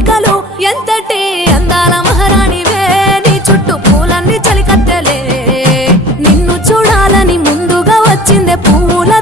కోరికలు ఎంతటి అందాల మహారాణివే నీ చుట్టూ పూలన్నీ చలికత్తెలే నిన్ను చూడాలని ముందుగా వచ్చిందే పువ్వుల